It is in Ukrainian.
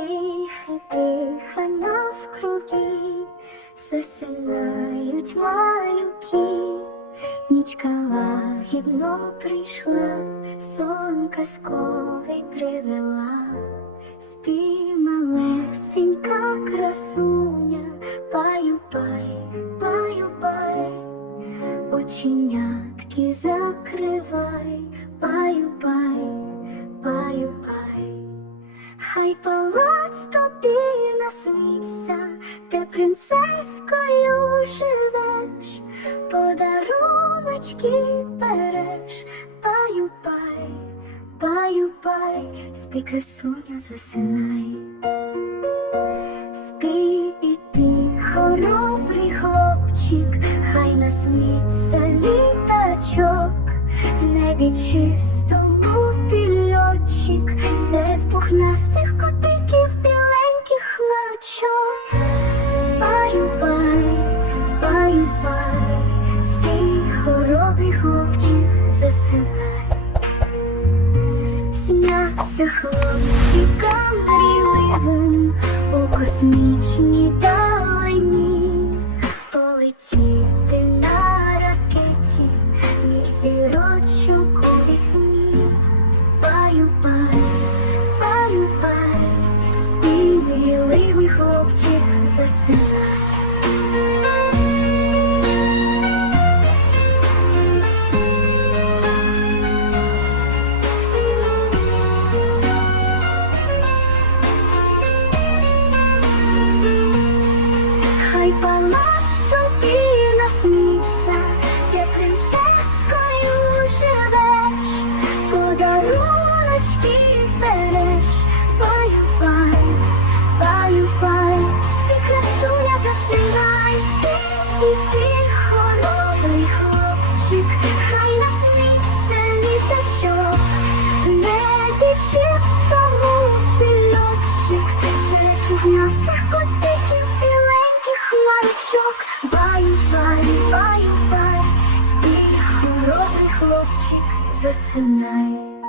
Тихе, тихе навкруги, засинають малюки, нічка лагідно прийшла, сон казковий привела, спій малесенька красуня, паю пай, паю пай, оченятки закривай, насниться, ти принцескою живеш, подаруночки береш, паю пай, паю пай, спи красуня засинай. Спи і ти, хоробрий хлопчик, хай насниться літачок, в небі чистому Сняться хлопчикам мрійливим у космічній хмарочок. Баю, баю, бай, спи, хоробрий хлопчик, засинай.